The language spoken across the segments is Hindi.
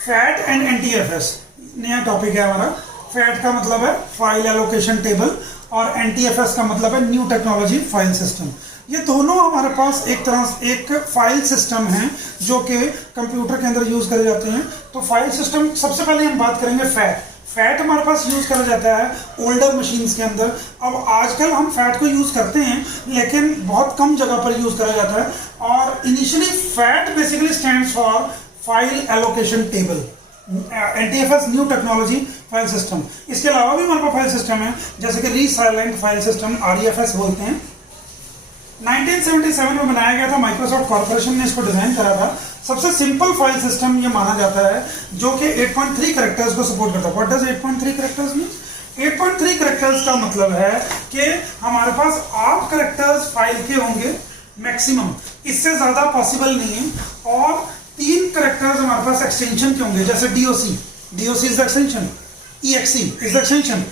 फैट एंड एनटीएफएस नया टॉपिक है हमारा। फैट का मतलब है फाइल एलोकेशन टेबल और एनटीएफएस का मतलब है न्यू टेक्नोलॉजी फाइल सिस्टम। ये दोनों हमारे पास एक फाइल सिस्टम है जो कि कंप्यूटर के अंदर यूज करे जाते हैं। तो फाइल सिस्टम सबसे पहले हम बात करेंगे फैट हमारे पास यूज करा जाता है ओल्डर मशीन्स के अंदर। अब आजकल हम फैट को यूज करते हैं लेकिन बहुत कम जगह पर यूज करा जाता है। और initially fat basically stands for file allocation table, NTFS new technology file system. इसके अलावा भी हमारे पास फाइल सिस्टम है जैसे कि रीसाइलेंट फाइल सिस्टम, आरईएफएस बोलते हैं। 1977 में बनाया गया था, माइक्रोसॉफ्ट कॉर्पोरेशन ने इसको डिजाइन करा था। सबसे सिंपल फाइल सिस्टम ये माना जाता है जो कि 8.3 कैरेक्टर्स को सपोर्ट करता है। What does 8.3 characters mean? 8.3 characters का मतलब है कि हमारे पास 8 कैरेक्टर्स फाइल के होंगे मैक्सिमम, इससे ज्यादा पॉसिबल नहीं है। और 3 कैरेक्टर्स हमारे पास एक्सटेंशन के होंगे जैसे DOC is the extension, EXE is the extension,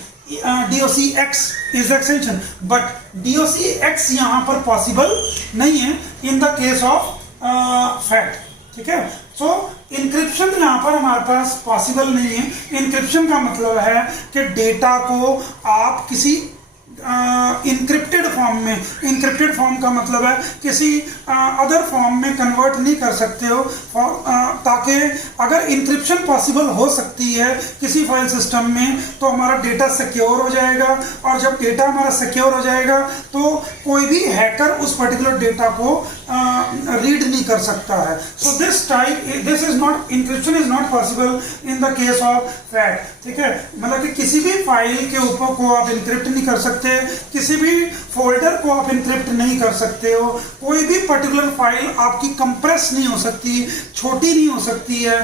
DOCX is the extension, but DOCX यहाँ पर पॉसिबल नहीं है in the case of fat. ठीक है, सो इंक्रिप्शन यहाँ पर हमारे पास पॉसिबल नहीं है। इंक्रिप्शन का मतलब है कि डेटा को आप किसी इंक्रिप्टेड फॉर्म में, इंक्रिप्टेड फॉर्म का मतलब है किसी अदर फॉर्म में कन्वर्ट नहीं कर सकते हो, ताकि अगर इंक्रिप्शन पॉसिबल हो सकती है किसी फाइल सिस्टम में तो हमारा डेटा सिक्योर हो जाएगा। और जब डेटा हमारा सिक्योर हो जाएगा तो कोई भी हैकर उस पर्टिकुलर डेटा को रीड नहीं कर सकता है। So this is not, encryption is not possible in the case of fat. ठीक है, मतलब कि किसी भी फाइल के ऊपर को आप इंक्रिप्ट नहीं कर सकते, किसी भी फोल्डर को आप इंक्रिप्ट नहीं कर सकते हो, कोई भी पर्टिकुलर फाइल आपकी कंप्रेस नहीं हो सकती, छोटी नहीं हो सकती है।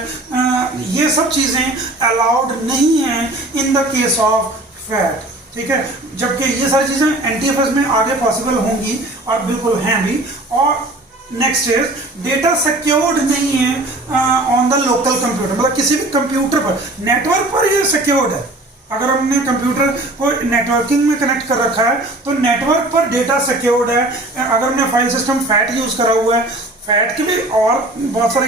ये सब चीजें अलाउड नहीं है इन द केस ऑफ फैट। ठीक है, जबकि ये सारी चीजें एनटीएफएस में आगे पॉसिबल होंगी और बिल्कुल हैं भी। और नेक्स्ट इज डेटा सिक्योर्ड नहीं है ऑन द लोकल कंप्यूटर, मतलब किसी भी कंप्यूटर पर, नेटवर्क पर ये सिक्योर्ड है। अगर हमने कंप्यूटर को नेटवर्किंग में कनेक्ट कर रखा है तो नेटवर्क पर डेटा सिक्योर्ड है। अगर हमने फाइल सिस्टम फैट यूज करा हुआ है, फैट के भी और बहुत सारे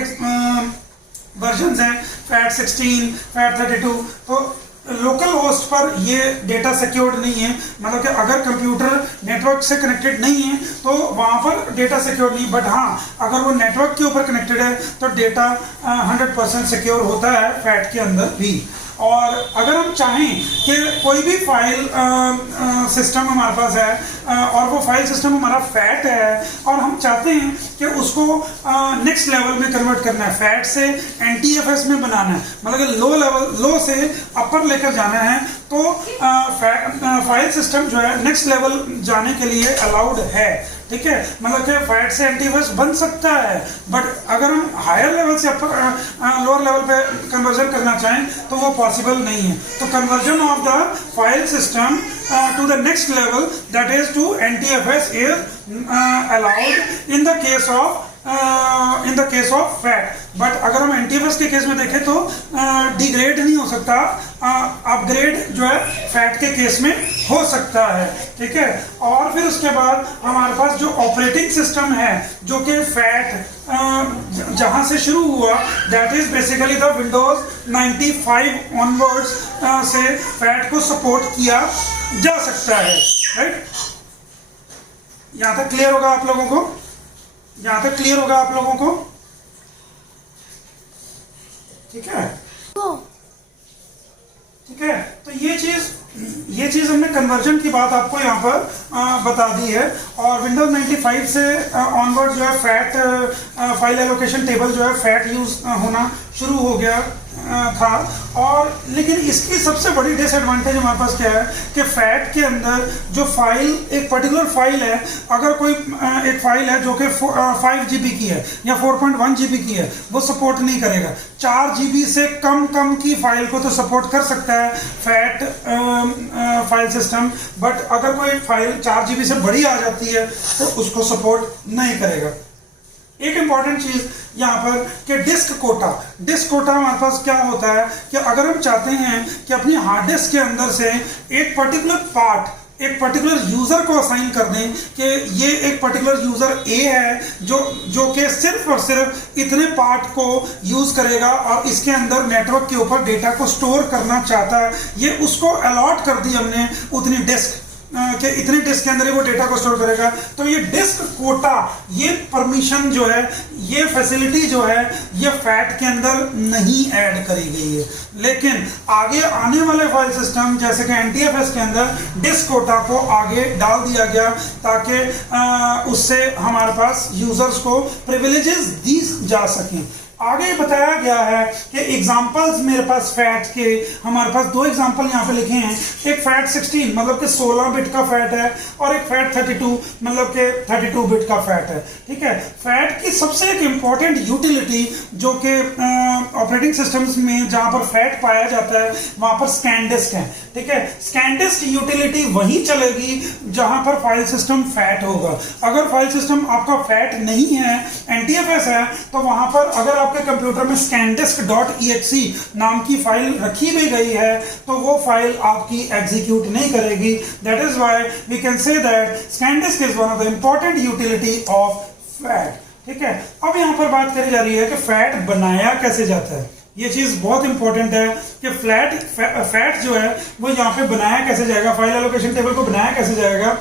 वर्जन्स हैं, फैट 16, फैट 32, तो लोकल होस्ट पर ये डेटा सिक्योर्ड नहीं है। मतलब कि अगर कंप्यूटर नेटवर्क से कनेक्टेड नहीं है तो वहां पर डेटा सिक्योर नहीं, बट हाँ अगर वो नेटवर्क के ऊपर कनेक्टेड है तो डेटा 100% सिक्योर होता है फैट के अंदर भी। और अगर हम चाहें कि कोई भी फाइल सिस्टम हमारे पास है और वो फाइल सिस्टम हमारा फैट है और हम चाहते हैं कि उसको नेक्स्ट लेवल में कन्वर्ट करना है, फैट से एनटीएफएस में बनाना है, मतलब कि लो से अपर लेकर जाना है, तो फाइल सिस्टम जो है नेक्स्ट लेवल जाने के लिए अलाउड है। ठीक है, मतलब कि फैट से एनटीएफएस बन सकता है, बट अगर हम हायर लेवल से लोअर लेवल पे कन्वर्जन करना चाहें तो वो पॉसिबल नहीं है। तो conversion of the file system to the next level, that is to NTFS, is allowed in the case of FAT. But अगर हम एनटीएफएस के केस में देखें तो डिग्रेड नहीं हो सकता, अपग्रेड जो है फैट के केस में हो सकता है। ठीक है, और फिर उसके बाद हमारे पास जो ऑपरेटिंग सिस्टम है जो कि फैट जहां से शुरू हुआ, that is basically the Windows 95 onwards से फैट को सपोर्ट किया जा सकता है। राइट, यहां तक क्लियर होगा आप लोगों को? यहां तक क्लियर होगा आप लोगों को? ठीक है, ठीक है, तो ये चीज हमने कन्वर्जन की बात आपको यहाँ पर बता दी है। और विंडोज 95 से ऑनवर्ड जो है फैट फाइल एलोकेशन टेबल जो है फैट यूज होना शुरू हो गया था। और लेकिन इसकी सबसे बड़ी डिसएडवांटेज हमारे पास क्या है कि फैट के अंदर जो फाइल, एक पर्टिकुलर फाइल है, अगर कोई एक फाइल है जो कि 5 GB की है या 4.1 GB की है, वो सपोर्ट नहीं करेगा। 4 GB से कम की फाइल को तो सपोर्ट कर सकता है फैट फाइल सिस्टम, बट अगर कोई फाइल 4 GB से बड़ी आ जाती है तो उसको सपोर्ट नहीं करेगा। एक इंपॉर्टेंट चीज यहाँ पर कि डिस्क कोटा हमारे पास क्या होता है कि अगर हम चाहते हैं कि अपनी हार्ड डिस्क के अंदर से एक पर्टिकुलर पार्ट एक पर्टिकुलर यूजर को असाइन कर दें कि ये एक पर्टिकुलर यूजर ए है जो कि सिर्फ और सिर्फ इतने पार्ट को यूज करेगा और इसके अंदर नेटवर्क के ऊपर डेटा को स्टोर करना चाहता है, ये उसको अलॉट कर दी हमने उतनी डिस्क कि इतने डिस्क के अंदर ही वो डेटा को स्टोर करेगा। तो ये डिस्क कोटा, ये परमिशन जो है, ये फैसिलिटी जो है, ये फैट के अंदर नहीं ऐड करी गई है। लेकिन आगे आने वाले फाइल सिस्टम जैसे कि एनटीएफएस के अंदर डिस्क कोटा को आगे डाल दिया गया ताकि उससे हमारे पास यूजर्स को प्रिविलेजेस दी जा सकें। आगे बताया गया है कि एग्जांपल्स मेरे पास फैट के, हमारे पास दो एग्जांपल यहाँ पे लिखे हैं। एक फैट 16 मतलब कि 16 बिट का फैट है और एक फैट 32 मतलब कि 32 बिट का फैट है। ठीक है, फैट की सबसे एक इंपॉर्टेंट यूटिलिटी जो कि ऑपरेटिंग सिस्टम्स में जहां पर फैट पाया जाता है वहां पर स्कैन डिस्क है। ठीक है, स्कैन डिस्क यूटिलिटी वहीं चलेगी जहां पर फाइल सिस्टम फैट होगा। अगर फाइल सिस्टम आपका फैट नहीं है, एनटीएफएस है, तो वहां पर अगर आपके कंप्यूटर में scandisk.exe नाम की फाइल रखी भी गई है तो वो फाइल आपकी एग्जीक्यूट नहीं करेगी। That is why we can say that ScanDisk is one of the important utility of fat. ठीक है, अब यहां पर बात करी जा रही है कि फैट बनाया कैसे जाता है। ये चीज बहुत इंपॉर्टेंट है कि फैट जो है वो यहाँ पे बनाया कैसे जाएगा, फाइल एलोकेशन टेबल को बनाया कैसे जाएगा।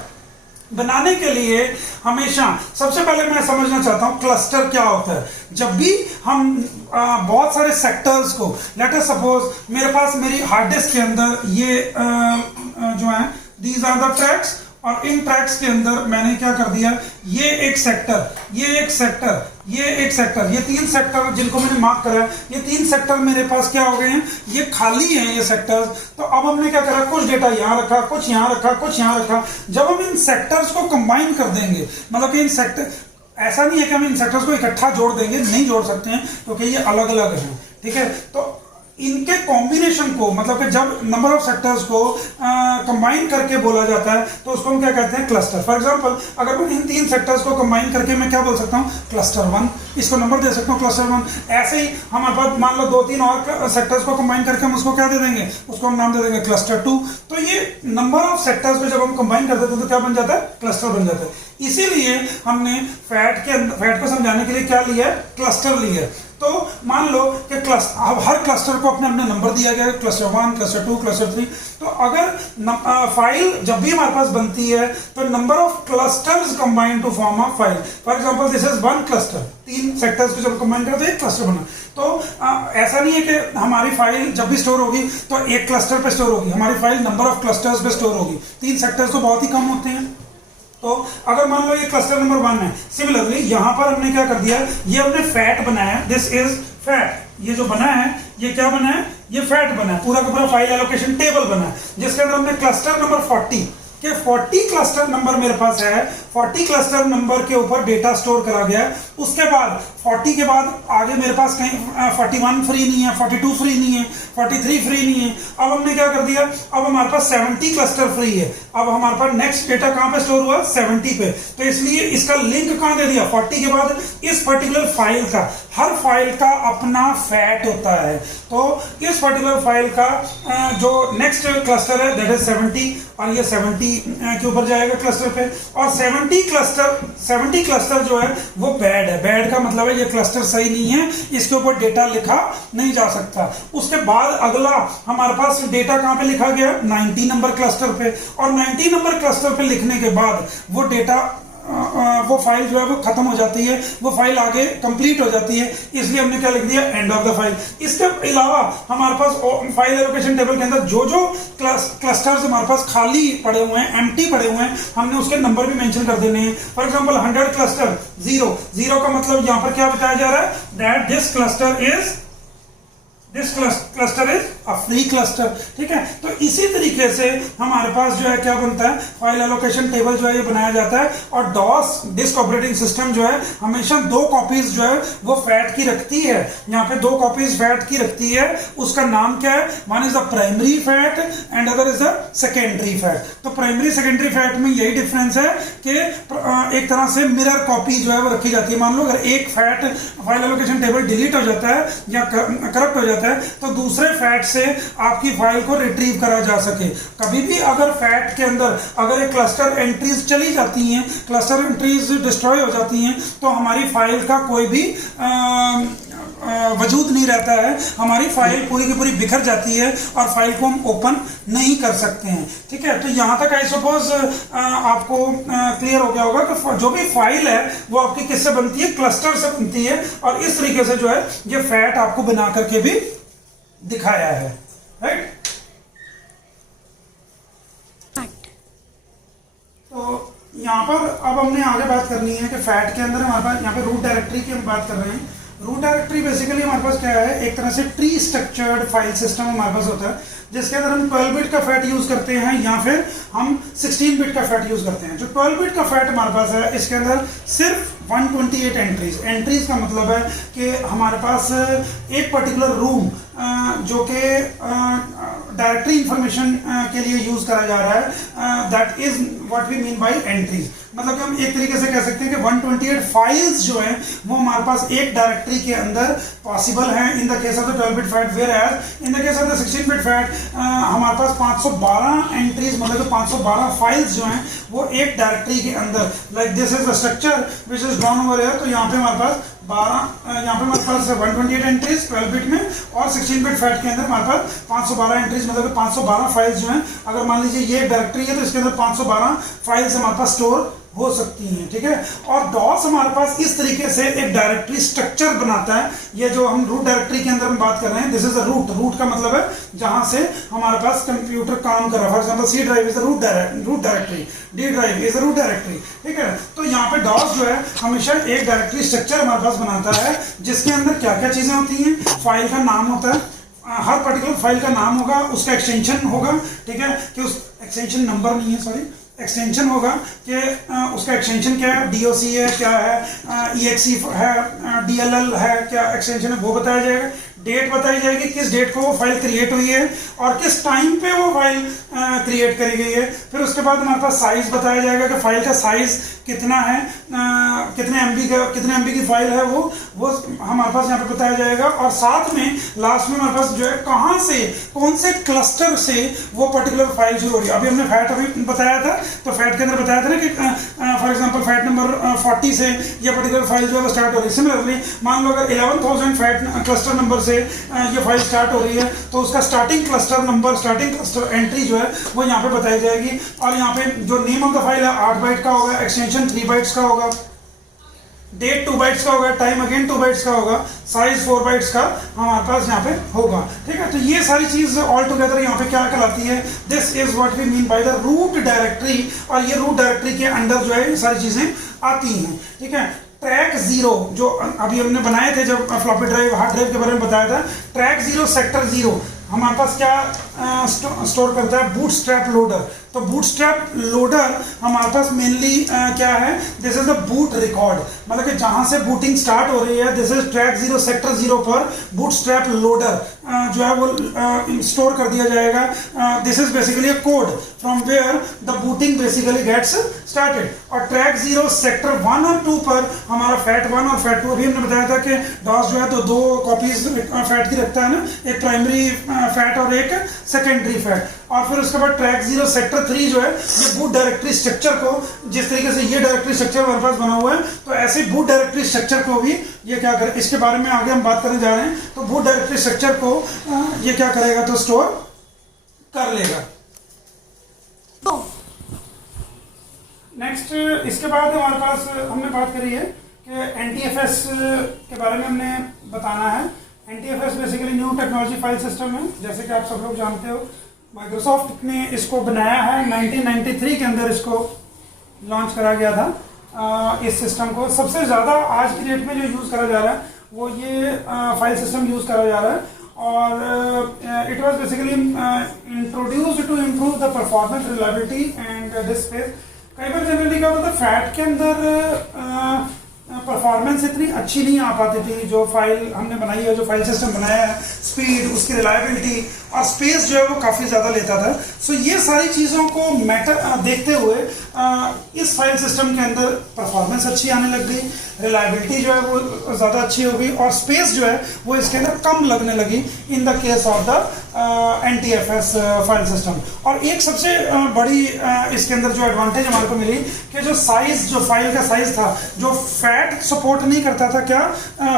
बनाने के लिए हमेशा सबसे पहले मैं समझना चाहता हूं क्लस्टर क्या होता है। जब भी हम बहुत सारे सेक्टर्स को, लेट अस सपोज मेरे पास मेरी हार्ड डिस्क के अंदर ये जो है दीज आर द ट्रैक्स, और इन ट्रैक्स के अंदर मैंने क्या कर दिया, ये एक सेक्टर, ये एक सेक्टर, ये एक सेक्टर, ये 3 सेक्टर जिनको मैंने मार्क करा है, ये 3 सेक्टर मेरे पास क्या हो गए हैं, ये खाली हैं ये सेक्टर्स। तो अब हमने क्या करा, कुछ डेटा यहाँ रखा, कुछ यहाँ रखा, कुछ यहाँ रखा। जब हम इन सेक्टर्स को कंबाइन कर देंगे, मतलब कि इन सेक्टर, ऐसा नहीं है कि हम इन सेक्टर्स को इकट्ठा जोड़ देंगे, नहीं जोड़ सकते हैं क्योंकि ये अलग अलग हैं। ठीक है, तो इनके कॉम्बिनेशन को, मतलब कि जब नंबर ऑफ सेक्टर्स को कंबाइन करके बोला जाता है तो उसको हम क्या कहते हैं, क्लस्टर। फॉर एग्जांपल अगर मैं इन 3 सेक्टर्स को कंबाइन करके मैं क्या बोल सकता हूँ, क्लस्टर 1, इसको नंबर दे सकता हूँ क्लस्टर 1। ऐसे ही हमारे पास मान लो 2-3 और सेक्टर्स को कंबाइन करके हम उसको क्या दे देंगे, उसको हम नाम दे देंगे क्लस्टर 2। तो ये नंबर ऑफ सेक्टर्स को जब हम कंबाइन कर देते हैं तो क्या बन जाता है, क्लस्टर बन जाता है। इसीलिए हमने फैट को समझाने के लिए क्या लिया है, क्लस्टर लिया है। तो मान लो कि अब हर क्लस्टर को अपने अपने नंबर दिया गया है, क्लस्टर 1, क्लस्टर 2, क्लस्टर 3। तो अगर फाइल जब भी हमारे पास बनती है तो number of clusters combine to form a file. For example this is 1 cluster, 3 sectors को जब कंबाइन करें तो एक क्लस्टर बना। तो ऐसा नहीं है कि हमारी फाइल जब भी स्टोर होगी तो एक क्लस्टर पे स्टोर होगी, हमारी फाइल नंबर ऑफ क्लस्टर्स पे स्टोर होगी। 3 सेक्टर्स तो बहुत ही कम होते हैं। तो अगर मान लो ये क्लस्टर नंबर 1 है, सिमिलरली यहां पर हमने क्या कर दिया, ये हमने फैट बनाया, दिस इज फैट। ये जो बना है ये क्या बना है, ये फैट बना है, पूरा का पूरा फाइल एलोकेशन टेबल बना है जिसके अंदर हमने क्लस्टर नंबर 40 के 40 क्लस्टर नंबर मेरे पास है। 40 क्लस्टर नंबर के ऊपर डेटा स्टोर करा गया है। उसके बाद 40 के बाद आगे मेरे पास कहीं 41 फ्री नहीं है, 42 फ्री नहीं है, 43 फ्री नहीं है। अब हमने क्या कर दिया, अब हमारे पास 70 क्लस्टर फ्री है। अब हमारे पास नेक्स्ट डेटा कहां पे स्टोर हुआ, 70 पे। तो इसलिए इसका लिंक कहां दे दिया, 40 के बाद इस पर्टिकुलर फाइल का, हर फाइल का अपना फैट होता है। तो इस पर्टिकुलर फाइल का जो नेक्स्ट क्लस्टर है दैट इज 70, और ये 70 के ऊपर जाएगा क्लस्टर पे। और 70 क्लस्टर जो है वो बैड है। बैड का मतलब है ये क्लस्टर सही नहीं है, इसके ऊपर डेटा लिखा नहीं जा सकता। उसके बाद अगला हमारे पास डेटा कहां पे लिखा गया, 90 नंबर क्लस्टर पे। और 90 नंबर क्लस्टर पे लिखने के बाद वो डेटा, वो फाइल जो है वो खत्म हो जाती है, वो फाइल आगे कंप्लीट हो जाती है। इसलिए हमने क्या लिख दिया, एंड ऑफ द फाइल। इसके अलावा हमारे पास फाइल एलोकेशन टेबल के अंदर जो जो क्लस्टर्स हमारे पास खाली पड़े हुए हैं, एम्प्टी पड़े हुए हैं, हमने उसके नंबर भी मेंशन कर देने हैं। फॉर एग्जांपल 100 क्लस्टर 0 का मतलब यहां पर क्या बताया जा रहा है, that this cluster is a free cluster. ठीक है, तो इसी तरीके से हमारे पास जो है क्या बनता है, फाइल एलोकेशन टेबल जो है ये बनाया जाता है। और डॉस डिस्क ऑपरेटिंग सिस्टम जो है हमेशा 2 कॉपीज जो है वो फैट की रखती है। यहाँ पे 2 कॉपीज फैट की रखती है। उसका नाम क्या है, one is the primary fat and other is the secondary fat. तो प्राइमरी सेकेंडरी फैट में यही डिफरेंस है कि एक तरह से मिरर कॉपी जो है वो रखी जाती है। मान लो अगर एक fat file allocation table delete हो जाता है या करप्ट हो जाता है ज़रूरत है तो दूसरे फैट से आपकी फाइल को रिट्रीव करा जा सके। कभी भी अगर फैट के अंदर अगर एक क्लस्टर एंट्रीज चली जाती हैं, क्लस्टर एंट्रीज डिस्ट्रॉय हो जाती हैं, तो हमारी फाइल का कोई भी वजूद नहीं रहता है, हमारी फाइल पूरी की पूरी बिखर जाती है और फाइल को हम ओपन नहीं कर सकते हैं। ठीक है, तो यहाँ तक आई सपोज आपको क्लियर हो गया होगा कि जो भी फाइल है वो आपकी किससे बनती है, क्लस्टर से बनती है, और इस तरीके से जो है ये फैट आपको बना करके भी दिखाया है, राइट। तो यहाँ पर अब हमने आगे बात करनी है कि फैट के अंदर हमारे पास यहाँ पे रूट डायरेक्टरी की हम बात कर रहे हैं। रूट डायरेक्टरी बेसिकली हमारे पास क्या है, एक तरह से ट्री स्ट्रक्चर्ड फाइल सिस्टम हमारे पास होता है, जिसके अंदर हम 12 बिट का फैट यूज करते हैं या फिर हम 16 बिट का फैट यूज करते हैं। जो 12 बिट का फैट हमारे पास है, इसके अंदर सिर्फ 128 एंट्रीज का मतलब है कि हमारे पास एक पर्टिकुलर रूम जो कि डायरेक्टरी इंफॉर्मेशन के लिए यूज करा जा रहा है, that is what we mean by entries. मतलब कि हम एक तरीके से कह सकते हैं कि 128 फाइल्स जो हैं वो हमारे पास एक डायरेक्टरी के अंदर पॉसिबल हैं in the case of the 12 bit FAT, whereas in the case of the 16 bit FAT हमारे पास 512 एंट्रीज मतलब कि 512 फाइल्स जो हैं वो एक डायरेक्टरी के अंदर, like this is the structure which is drawn over here. तो यहाँ पे हमारे पास 128 एंट्रीज 12 बिट में, और 16 बिट फैट के अंदर हमारे पास 512 एंट्रीज मतलब कि 512 फाइल्स जो हैं, अगर मान लीजिए ये डायरेक्टरी है तो इसके अंदर 512 फाइल्स हमारे पास स्टोर हो सकती हैं। ठीक है, और डॉस हमारे पास इस तरीके से एक डायरेक्टरी स्ट्रक्चर बनाता है। ये जो हम रूट डायरेक्टरी के अंदर हम बात कर रहे हैं, this is a root. Root का मतलब है जहां से हमारे पास कंप्यूटर काम कर रहा है। For example C drive is a root directory, D drive is a root directory. ठीक है, तो यहाँ पे डॉस जो है हमेशा एक डायरेक्टरी स्ट्रक्चर हमारे पास बनाता है, जिसके अंदर क्या क्या चीजें होती हैं। फाइल का नाम होता है, हर पर्टिकुलर फाइल का नाम होगा, उसका एक्सटेंशन होगा। ठीक है, कि उस एक्सटेंशन नंबर नहीं है, सॉरी, एक्सटेंशन होगा कि उसका एक्सटेंशन क्या है, डीओसी है, क्या है, ईएक्सी है, डीएलएल है, क्या एक्सटेंशन है वो बताया जाएगा। डेट बताई जाएगी, किस डेट को वो फाइल क्रिएट हुई है और किस टाइम पे वो फाइल क्रिएट करी गई है। फिर उसके बाद हमारे पास साइज बताया जाएगा कि फाइल का साइज कितना है, कितने एमबी की फाइल है वो हमारे पास यहाँ पे बताया जाएगा। और साथ में लास्ट में हमारे पास जो है कहाँ से, कौन से क्लस्टर से वो पर्टिकुलर फाइल शुरू हो रही है। अभी हमने फैट अभी बताया था, तो फैट के अंदर बताया था ना कि फॉर एग्जांपल फैट नंबर 40 से ये पर्टिकुलर फाइल जो है स्टार्ट हो रही है। सिमिलरली मान लो अगर 11,000 फैट क्लस्टर नंबर से ये फाइल स्टार्ट हो रही है, तो उसका starting cluster number, starting cluster entry जो है वो यहाँ पे बताई जाएगी। और यहाँ पे जो नेम ऑफ द फाइल है 8 बाइट का होगा, एक्सटेंशन 3 बाइट्स का होगा, डेट 2 बाइट्स का होगा, टाइम अगेन 2 बाइट्स का होगा, साइज 4 बाइट्स का हमारे पास यहाँ पे होगा। ठीक है, तो ये सारी चीज ऑल टुगेदर यहाँ पे क्या कहलाती है, this is what we mean by the root directory. और ये रूट डायरेक्टरी के अंदर जो है ये सारी चीजें आती हैं। ठीक है, ट्रैक 0 जो अभी हमने बनाए थे, जब फ्लॉपी ड्राइव, हार्ड ड्राइव के बारे में बताया था, ट्रैक 0 सेक्टर 0 हमारे पास क्या स्टोर करता है, बूटस्ट्रैप लोडर। तो बूटस्ट्रैप लोडर हमारे पास मेनली क्या है, this is the boot record, मतलब कि जहां से बूटिंग स्टार्ट हो रही है, दिस इज ट्रैक 0 सेक्टर 0 पर बूटस्ट्रैप लोडर जो है वो स्टोर कर दिया जाएगा। This is basically a code from where the booting basically gets started. और ट्रैक 0 सेक्टर 1 और 2 पर हमारा फैट 1 और फैट 2, अभी हमने बताया था कि डॉस जो है तो 2 कॉपीज फैट की रखता है ना, एक प्राइमरी फैट और एक सेकेंडरी फैट। और फिर उसके बाद ट्रैक 0 सेक्टर 3 जो है ये बूट डायरेक्टरी स्ट्रक्चर को, जिस तरीके से ये डायरेक्टरी स्ट्रक्चर हमारे पास बना हुआ है, तो ऐसे बूट डायरेक्टरी स्ट्रक्चर को भी ये क्या करे, इसके बारे में आगे हम बात करने जा रहे हैं। तो बूट डायरेक्टरी स्ट्रक्चर को ये क्या करेगा, तो स्टोर कर लेगा। नेक्स्ट इसके बाद हमारे पास हमने बात करी है कि एनटीएफएस के बारे में हमने बताना है। NTFS basically new technology file system है, जैसे कि आप सब लोग जानते हो। माइक्रोसॉफ्ट ने इसको बनाया है, 1993 के अंदर इसको लॉन्च करा गया था। इस सिस्टम को सबसे ज़्यादा आज की डेट में जो यूज़ करा जा रहा है वो ये फाइल सिस्टम यूज़ करा जा रहा है। और it was basically introduced to improve the performance, reliability and disk space. कई बार जनरली क्या होता है, फैट के अंदर परफॉर्मेंस इतनी अच्छी नहीं आ पाती थी जो फाइल हमने बनाई है, जो फाइल सिस्टम बनाया है, स्पीड, उसकी रिलायबिलिटी और स्पेस जो है वो काफ़ी ज़्यादा लेता था। सो ये सारी चीज़ों को मैटर देखते हुए इस फाइल सिस्टम के अंदर परफॉर्मेंस अच्छी आने लग गई, रिलायबिलिटी जो है वो ज़्यादा अच्छी हो गई और स्पेस जो है वो इसके अंदर कम लगने लगी इन the case of the NTFS file system. और एक सबसे बड़ी इसके अंदर जो एडवांटेज हमारे को मिली कि जो साइज, जो फाइल का साइज था, जो फैट सपोर्ट नहीं करता था, क्या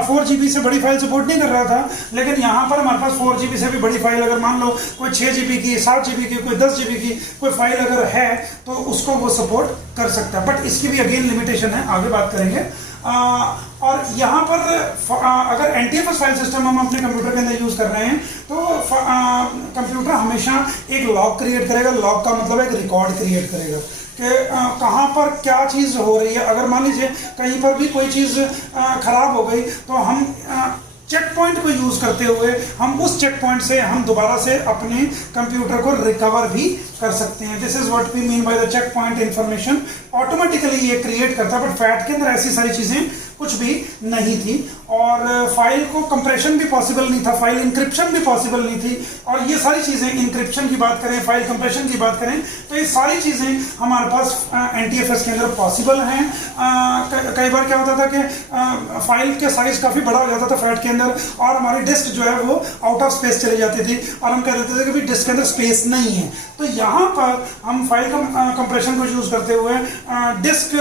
4 GB से बड़ी फाइल सपोर्ट नहीं कर रहा था, लेकिन यहाँ पर हमारे पास 4 GB से भी बड़ी फाइल, अगर मान लो कोई 6 GB की, 7 GB की, कोई 10 GB की कोई फाइल अगर है तो उसको वो सपोर्ट कर सकता है। बट इसकी भी अगेन लिमिटेशन है, आगे बात करेंगे। और यहाँ पर अगर NTFS फाइल सिस्टम हम अपने कंप्यूटर के अंदर यूज कर रहे हैं तो कंप्यूटर हमेशा एक लॉग क्रिएट करेगा। लॉग का मतलब एक रिकॉर्ड क्रिएट करेगा कि कहाँ पर क्या चीज़ हो रही है। अगर मान लीजिए कहीं पर भी कोई चीज़ खराब हो गई तो हम चेक पॉइंट को यूज करते हुए हम उस चेक पॉइंट से हम दोबारा से अपने कंप्यूटर को रिकवर भी कर सकते हैं। This is what we mean by the checkpoint information. Automatically ये क्रिएट करता है, बट फैट के अंदर ऐसी सारी चीजें कुछ भी नहीं थी और फाइल को कंप्रेशन भी पॉसिबल नहीं था, फाइल इंक्रिप्शन भी पॉसिबल नहीं थी। और ये सारी चीजें, इंक्रिप्शन की बात करें, फाइल कंप्रेशन की बात करें, तो ये सारी चीजें हमारे पास NTFS के अंदर पॉसिबल हैं। कई बार क्या होता था कि फाइल के साइज काफी बड़ा हो जाता था फैट के अंदर और हमारी डिस्क जो है वो आउट ऑफ स्पेस चली जाती थी और हम कह देते थे कि भाई डिस्क के अंदर स्पेस नहीं है। तो यहाँ पर हम फाइल कंप्रेशन को यूज करते हुए डिस्क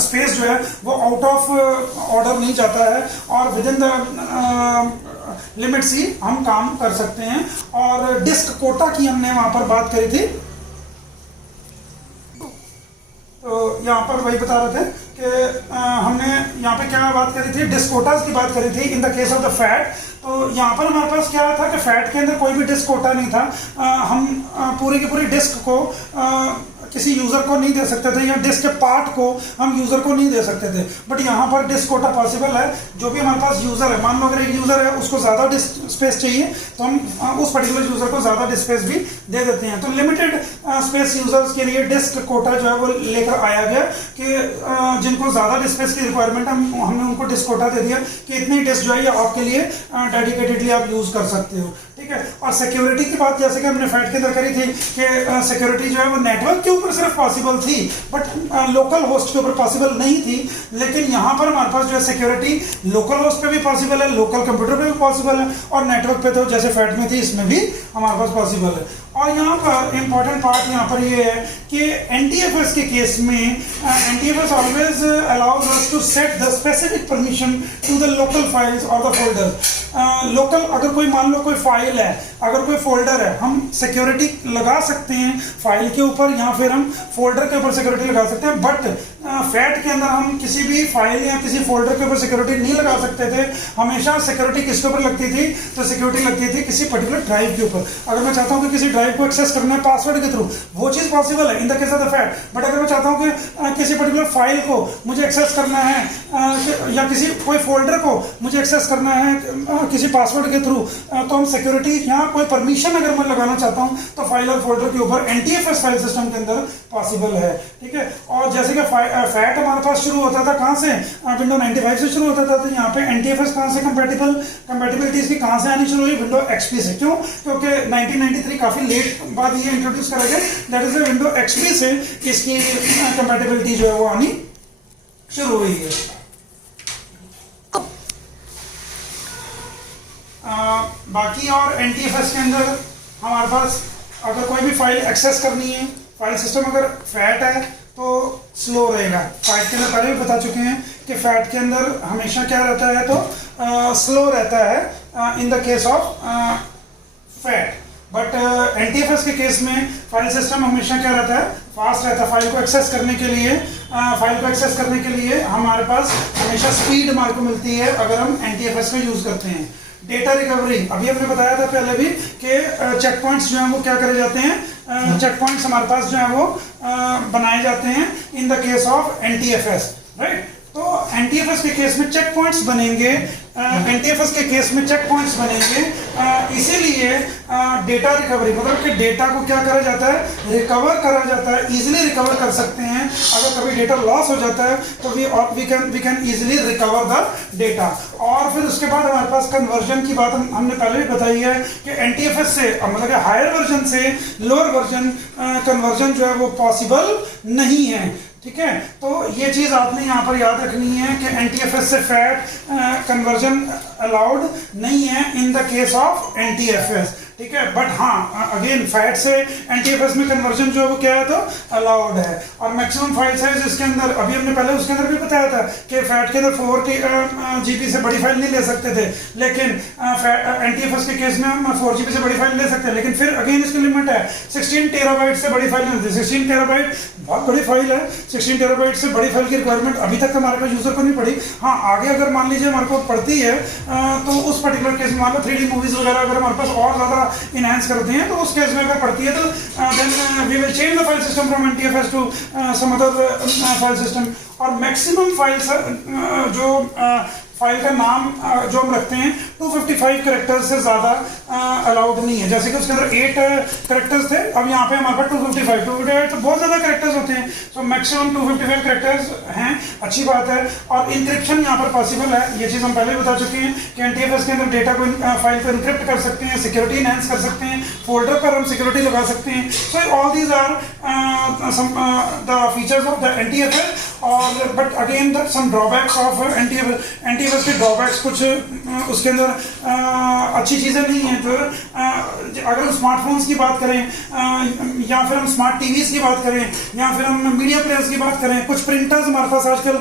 स्पेस जो है वो आउट ऑफ ऑर्डर नहीं जाता है और विद इन द लिमिट्स ही हम काम कर सकते हैं। और डिस्क कोटा की हमने वहां पर बात करी थी, तो यहाँ पर वही बता रहे थे कि हमने यहाँ पे क्या बात करी थी, डिस्क कोटास की बात करी थी इन the case of the fat. तो यहाँ पर हमारे पास क्या था कि फैट के अंदर कोई भी डिस्क कोटा नहीं था। हम पूरी की पूरी डिस्क को किसी यूजर को नहीं दे सकते थे या डिस्क के पार्ट को हम यूजर को नहीं दे सकते थे। बट यहाँ पर डिस्क कोटा पॉसिबल है। जो भी हमारे पास यूजर है, मान लो अगर एक यूजर है उसको ज्यादा डिस्क स्पेस चाहिए तो हम उस पर्टिकुलर यूजर को ज्यादा डिस्क स्पेस भी दे देते हैं। तो लिमिटेड स्पेस यूजर्स के लिए डिस्क कोटा जो है वो लेकर आया गया कि जिनको ज्यादा डिस्क स्पेस की रिक्वायरमेंट है हमने उनको डिस्क कोटा दे दिया कि इतनी डिस्क जो है ये आपके लिए डेडिकेटेडली आप यूज कर सकते हो। ठीक है। और सिक्योरिटी की बात जैसे कि हमने फैट के अंदर करी थी कि सिक्योरिटी जो है वो नेटवर्क के ऊपर सिर्फ पॉसिबल थी बट लोकल होस्ट के ऊपर पॉसिबल नहीं थी। लेकिन यहाँ पर हमारे पास जो है सिक्योरिटी लोकल होस्ट पे भी पॉसिबल है, लोकल कंप्यूटर पे भी पॉसिबल है और नेटवर्क पे तो जैसे फैट में थी इसमें भी हमारे पास पॉसिबल है। और यहाँ पर इंपॉर्टेंट पार्ट यहाँ पर ये है कि NTFS के केस में NTFS always allows us to set the specific permission to the local files और द फोल्डर। लोकल अगर कोई मान लो कोई फाइल है, अगर कोई फोल्डर है, हम सिक्योरिटी लगा सकते हैं फाइल के ऊपर या फिर हम फोल्डर के ऊपर सिक्योरिटी लगा सकते हैं। बट फैट के अंदर हम किसी भी फाइल या किसी फोल्डर के ऊपर सिक्योरिटी नहीं लगा सकते थे। हमेशा सिक्योरिटी किसके ऊपर लगती थी, तो सिक्योरिटी लगती थी किसी पर्टिकुलर ड्राइव के ऊपर। अगर मैं चाहता हूँ कि किसी ड्राइव को एक्सेस करना है पासवर्ड के थ्रू, वो चीज पॉसिबल है इन the case of the fat. But अगर मैं चाहता हूँ कि किसी पर्टिकुलर फाइल को मुझे एक्सेस करना है या किसी कोई फोल्डर को मुझे एक्सेस करना है किसी पासवर्ड के थ्रू, तो हम सिक्योरिटी यहाँ कोई परमिशन अगर मैं लगाना चाहता हूँ तो फाइल और फोल्डर के ऊपर NTFS फाइल सिस्टम के अंदर पॉसिबल है। ठीक है। और जैसे कि फैट हमारे पास शुरू होता था कहाँ से, विंडो 95 से शुरू होता था, तो यहाँ पे NTFS कहाँ से कंपेटिबिलिटीज की कहाँ से आनी शुरू हुई, विंडो XP से। क्यों? क्योंकि 1993 काफी लेट बाद ये इंट्रोड्यूस करा गया, दैट इज विंडो XP से इसकी कंपेटिबिलिटी जो है वो आनी शुरू हुई है। बाकी और NTFS के अंदर हमारे पास अगर कोई भी फाइल एक्सेस करनी है, फाइल सिस्टम अगर फैट है तो स्लो रहेगा। फैट के अंदर पहले भी बता चुके हैं कि फैट के अंदर हमेशा क्या रहता है, तो स्लो रहता है इन the case of FAT. But NTFS के केस में फाइल सिस्टम हमेशा क्या रहता है, फास्ट रहता है। फाइल को एक्सेस करने के लिए हमारे पास हमेशा स्पीड हमारे को मिलती है अगर हम NTFS को यूज करते हैं। डेटा रिकवरी, अभी हमने बताया था पहले भी कि चेक पॉइंट्स जो हैं वो क्या करे जाते हैं, चेक पॉइंट्स हमारे पास जो है वो बनाए जाते हैं in the case of NTFS, right. तो एनटीएफएस के केस में चेक पॉइंट्स बनेंगे, एनटीएफएस के केस में चेक पॉइंट्स बनेंगे, इसीलिए डेटा रिकवरी मतलब कि डेटा को क्या करा जाता है, रिकवर करा जाता है, इजीली रिकवर कर सकते हैं। अगर कभी डेटा लॉस हो जाता है तो we can easily recover the data. और फिर उसके बाद हमारे पास कन्वर्जन की बात हमने पहले भी बताई है कि एनटीएफएस से मतलब कि हायर वर्जन से लोअर वर्जन कन्वर्जन जो है वो पॉसिबल नहीं है, ठीक है। तो ये चीज आपने यहाँ पर याद रखनी है कि एनटीएफएस से फैट कन्वर्जन अलाउड नहीं है इन द केस ऑफ एनटीएफएस, ठीक है। बट हाँ अगेन फैट से एनटीएफएस में कन्वर्जन जो है वो क्या है तो अलाउड है। और मैक्सिमम फाइल साइज इसके अंदर अभी हमने पहले उसके अंदर भी बताया था कि फैट के अंदर 4 GB से बड़ी फाइल नहीं ले सकते थे, लेकिन एनटीएफएस के केस में हम 4 GB से बड़ी फाइल ले सकते हैं, लेकिन फिर अगेन इसकी लिमिट है 16 टेराबाइट से बड़ी फाइल नहीं होती। 16 टेराबाइट बहुत बड़ी फाइल है, 16 टेराबाइट से बड़ी फाइल की रिक्वायरमेंट अभी तक हमारे पास यूजर को नहीं पड़ी। हाँ आगे अगर मान लीजिए हमारे को पड़ती है तो उस पर्टिकुलर केस में मान लो 3D मूवीज वगैरह अगर हमारे पास और ज्यादा इनहैंस करते हैं तो उस केस में अगर पड़ती है तो then we will change the file system from NTFS to some other file system. और मैक्सिमम फाइल्स जो फाइल का नाम जो हम रखते हैं 255 कैरेक्टर्स से ज्यादा अलाउड नहीं है। जैसे कि उसके अंदर 8 कैरेक्टर्स थे, अब यहाँ पे हमारे पास 255 तो बहुत ज्यादा कैरेक्टर्स होते हैं, तो मैक्सिमम 255 कैरेक्टर्स हैं, अच्छी बात है। और इंक्रिप्शन यहाँ पर पॉसिबल है, ये चीज हम पहले बता चुके हैं कि एनटीएफएस के अंदर डेटा को फाइल को इंक्रिप्ट कर सकते हैं, सिक्योरिटी इनहैंस कर सकते हैं, फोल्डर पर हम सिक्योरिटी लगा सकते हैं। So all these are the features of the NTFS. और but again some drawbacks of NTFS के ड्रॉबैक्स कुछ उसके अंदर अच्छी चीजें नहीं है। जो अगर हम स्मार्टफोन्स की बात करें या फिर हम स्मार्ट टीवीज की बात करें या फिर हम मीडिया प्लेयर्स की बात करें, कुछ प्रिंटर्स हमारे पास आजकल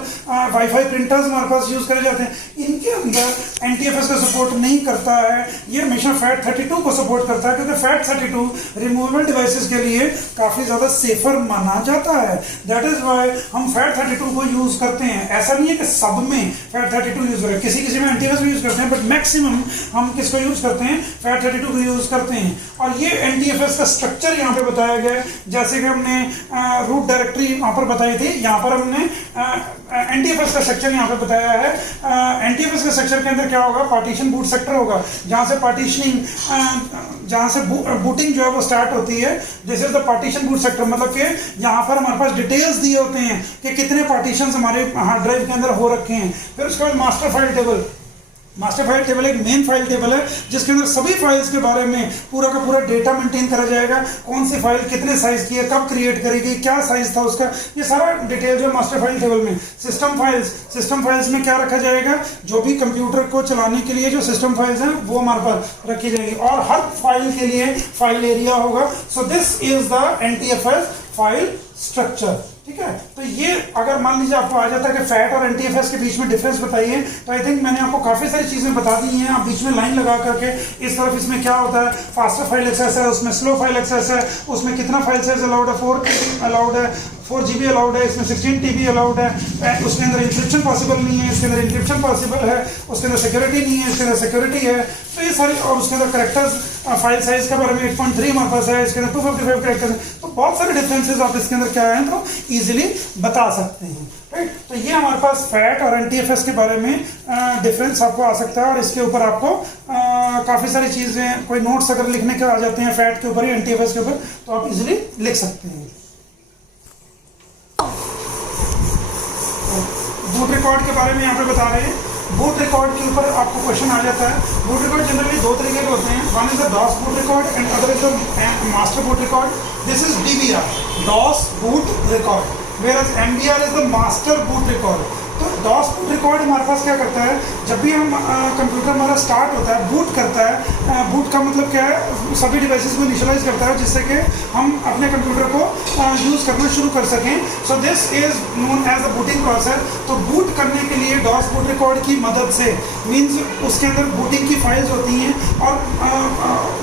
वाईफाई प्रिंटर्स हमारे पास यूज करे जाते हैं, इनके अंदर एनटीएफएस का सपोर्ट नहीं करता है। ये हमेशा FAT32 को सपोर्ट करता है क्योंकि FAT32 रिमूवेबल डिवाइसेस के लिए काफी ज्यादा सेफर माना जाता है। दैट इज वाई हम FAT32 को यूज करते हैं। ऐसा नहीं है कि सब में FAT32 यूज करें, किसी किसी में एनटीएफएस भी यूज करते हैं, बट मैक्सिमम हम किसको यूज करते हैं, FAT32 को यूज करते हैं। और ये एनटीएफएस का स्ट्रक्चर यहाँ पे बताया गया है, जैसे कि हमने रूट डायरेक्टरी यहाँ पर बताई थी, यहाँ पर हमने एनटीएफएस का स्ट्रक्चर यहाँ पे बताया है। एनटीएफएस के स्ट्रक्चर के अंदर क्या होगा, पार्टीशन बूट सेक्टर होगा, जहां से पार्टीशनिंग जहां से बूटिंग जो है वो स्टार्ट होती है। This is the partition boot sector, मतलब कि यहाँ पर हमारे पास डिटेल्स दिए होते हैं कि कितने पार्टीशंस हमारे हार्ड ड्राइव के अंदर हो रखे हैं। फिर उसके बाद master file table, master file table एक मेन फाइल टेबल है जिसके अंदर सभी फाइल्स के बारे में पूरा का पूरा डेटा मेंटेन करा जाएगा, कौन सी फाइल कितने साइज की है, कब क्रिएट करेगी, क्या साइज था उसका, ये सारा डिटेल जो है मास्टर फाइल टेबल में। सिस्टम फाइल्स में क्या रखा जाएगा, जो भी कंप्यूटर को चलाने के लिए जो सिस्टम फाइल्स हैं वो हमारे पास रखी जाएगी, और हर फाइल के लिए फाइल एरिया होगा। सो this is the NTFS file structure, ठीक है। तो ये अगर मान लीजिए आपको आ जाता है कि फैट और एनटीएफएस के बीच में डिफरेंस बताइए, तो आई थिंक मैंने आपको काफी सारी चीजें बता दी हैं। आप बीच में लाइन लगा करके इस तरफ इसमें क्या होता है, फास्टर फाइल एक्सेस है, उसमें स्लो फाइल एक्सेस है, उसमें कितना फाइल साइज अलाउड है, 4 KB अलाउड है, 4 GB अलाउड है, इसमें 16 TB अलाउड है, उसके अंदर इंक्रिप्शन पॉसिबल नहीं है, इसके अंदर इंक्रिप्शन पॉसिबल है, उसके अंदर सिक्योरिटी नहीं है, इसके अंदर सिक्योरिटी है। तो ये सारी, और उसके अंदर कैरेक्टर्स फाइल साइज के बारे में 8.3 हमारे पास है, इसके अंदर 255 कैरेक्टर्स, तो बहुत सारे डिफरेंसेस आप इसके अंदर क्या है तो इजीली बता सकते हैं, राइट। तो ये हमारे पास फैट और एनटीएफएस के बारे में डिफरेंस आपको आ सकता है, और इसके ऊपर आपको काफी सारी चीजें, कोई नोट्स अगर लिखने के आ जाते हैं फैट के ऊपर या एनटीएफएस के ऊपर, तो आप इजीली लिख सकते हैं। बूट रिकॉर्ड के बारे में यहाँ पे बता रहे हैं। बूट रिकॉर्ड के ऊपर आपको क्वेश्चन आ जाता है। बूट रिकॉर्ड जनरली 2 तरीके के होते हैं, one is the DOS boot record and other is the master boot record. This is DBR, DOS boot record, whereas MBR is the master boot record। तो डॉस बूट रिकॉर्ड हमारे पास क्या करता है, जब भी हम कंप्यूटर हमारा स्टार्ट होता है, बूट करता है, बूट का मतलब क्या है, सभी डिवाइसेस को इनिशियलाइज करता है जिससे कि हम अपने कंप्यूटर को यूज करना शुरू कर सकें। So this is known as the booting process. तो बूट करने के लिए डॉस बूट रिकॉर्ड की मदद से, मीन्स उसके अंदर बूटिंग की फाइल्स होती हैं और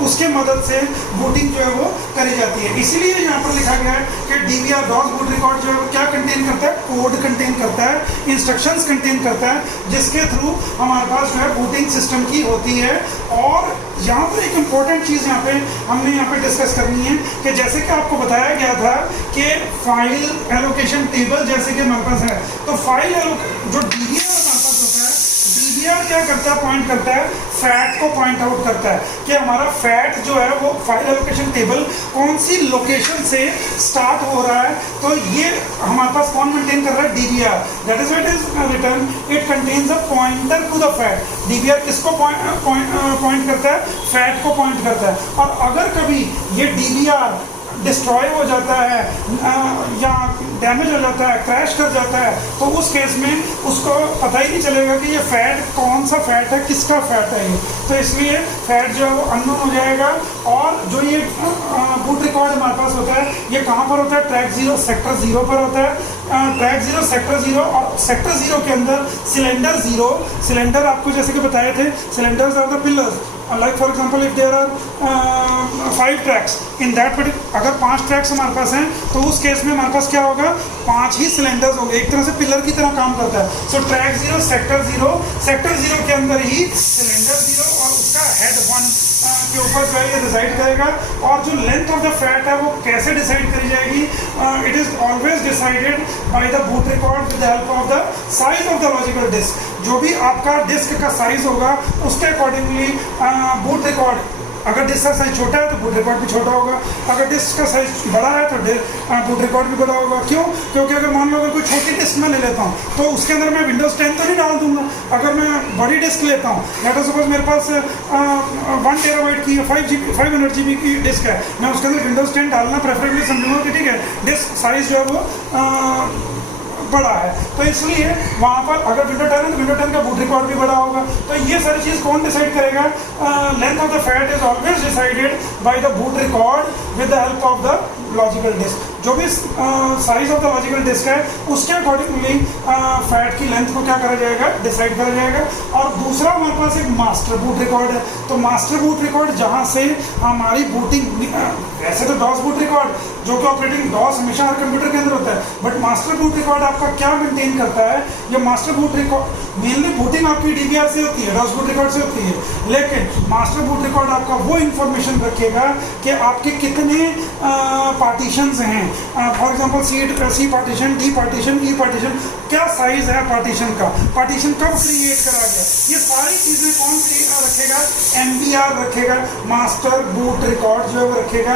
उसके मदद से बूटिंग जो है वो करी जाती है। इसीलिए यहाँ पर लिखा गया है कि DBR डॉस बूट रिकॉर्ड जो है वो क्या कंटेन करता है, कोड कंटेन करता है, इंस्ट्रक्शन इंस्ट्रक्शंस कंटेन करता है जिसके थ्रू हमारे पास जो है बूटिंग सिस्टम की होती है। और यहाँ पर एक इम्पॉर्टेंट चीज़ हमने यहाँ पे डिस्कस करनी है कि जैसे कि आपको बताया गया था कि फाइल एलोकेशन टेबल जैसे कि हमारे पास है, तो फाइल जो DVR हमारे पास होता है, DVR क्या करता है, पॉइंट करता है फैट को पॉइंट आउट करता है कि हमारा फैट जो है वो फाइल एलोकेशन टेबल कौन सी लोकेशन से स्टार्ट हो रहा है। तो ये हमारे पास कौन मेंटेन कर रहा है, DVR। That is what is written, it contains a pointer to the FAT. DVR किसको पॉइंट करता है, फैट को पॉइंट करता है। और अगर कभी ये DVR डिस्ट्रॉय हो जाता है या डैमेज हो जाता है, क्रैश कर जाता है, तो उस केस में उसको पता ही नहीं चलेगा कि ये फैट कौन सा फैट है, किसका फैट है ये। तो इसलिए फैट जो है वो अननोन हो जाएगा। और जो ये बूट रिकॉर्ड हमारे पास होता है, ये कहाँ पर होता है, ट्रैक 0 सेक्टर 0 पर होता है। ट्रैक 0 सेक्टर 0 और सेक्टर 0 के अंदर सिलेंडर 0, सिलेंडर आपको जैसे कि बताए थे, cylinders are the pillars. Like for example if there are 5 tracks in that, but अगर 5 ट्रैक्स हमारे पास हैं तो उस केस में हमारे पास क्या होगा, 5 ही सिलेंडर्स होंगे, एक तरह से पिलर की तरह काम करता है। सो ट्रैक 0 सेक्टर 0, सेक्टर 0 के अंदर ही सिलेंडर 0 और उसका हेड 1 के ऊपर जो है ये डिसाइड करेगा। और जो लेंथ ऑफ द फैट है वो कैसे डिसाइड करी जाएगी, it is always decided by the boot record with the help of the size of the logical disk. जो भी आपका डिस्क का साइज होगा उसके अकॉर्डिंगली बूट रिकॉर्ड, अगर डिस्क का साइज छोटा है तो बूट रिकॉर्ड भी छोटा होगा, अगर डिस्क का साइज बड़ा है तो बूट रिकॉर्ड भी बड़ा होगा। क्यों? क्योंकि अगर मान लो अगर कोई छोटी डिस्क में ले लेता हूँ तो उसके अंदर मैं विंडोज 10 तो नहीं डाल दूंगा। अगर मैं बड़ी डिस्क लेता हूँ, लेट सपोज मेरे पास 1 टेराबाइट की 500 GB की डिस्क है, मैं उसके अंदर विंडोज 10 डालना प्रेफरेबली समझूंगा कि ठीक है डिस्क साइज जो है वो बड़ा है। तो इसलिए वहाँ पर अगर विंडो 10 है तो विंडो 10 का बूट रिकॉर्ड भी बड़ा होगा। तो ये सारी चीज़ कौन डिसाइड करेगा, length of the FAT is always decided by the boot record with the help of the logical disk. जो भी size of the logical disk है उसके अकॉर्डिंगली फैट की लेंथ को क्या करा जाएगा, डिसाइड करा जाएगा। और दूसरा हमारे पास एक मास्टर बूट रिकॉर्ड है। तो मास्टर बूट रिकॉर्ड जहाँ से हमारी बूटिंग, वैसे तो डॉस बूट रिकॉर्ड जो कि ऑपरेटिंग डॉस हमेशा हर कंप्यूटर के अंदर होता है, बट मास्टर बूट रिकॉर्ड आपका क्या मेंटेन करता है, ये master boot record mainly booting आपकी DVR से होती है, डॉस बूट रिकॉर्ड से होती है, लेकिन मास्टर बूट रिकॉर्ड आपका वो इंफॉर्मेशन रखेगा कि आपके कितने पार्टीशंस हैं। For example C partition, D partition, E partition, क्या साइज है पार्टीशन का, पार्टीशन कब क्रिएट करा गया, ये सारी चीज़ें कौन रखेगा, MBR रखेगा, मास्टर बूट रिकॉर्ड जो है वो रखेगा।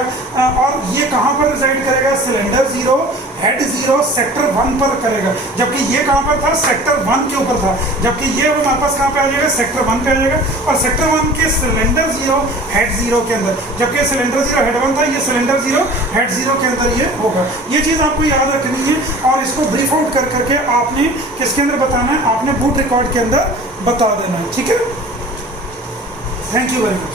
और ये कहाँ पर डिसाइड करेगा, सिलेंडर 0, हेड 0, सेक्टर 1 पर करेगा। जबकि ये कहाँ पर था, सेक्टर 1 के ऊपर था, जबकि ये हमारे पास कहाँ पे आ जाएगा, सेक्टर 1 पे आ जाएगा। और सेक्टर 1 के सिलेंडर 0, हेड 0 के अंदर, जबकि सिलेंडर 0 हेड 1 था, ये सिलेंडर 0 हेड 0 के अंदर ये होगा। ये चीज़ आपको याद रखनी है और इसको ब्रीफ आउट कर करके आपने किसके अंदर बताना है, आपने बूट रिकॉर्ड के अंदर बता देना है। ठीक है, थैंक यू वेरी मच।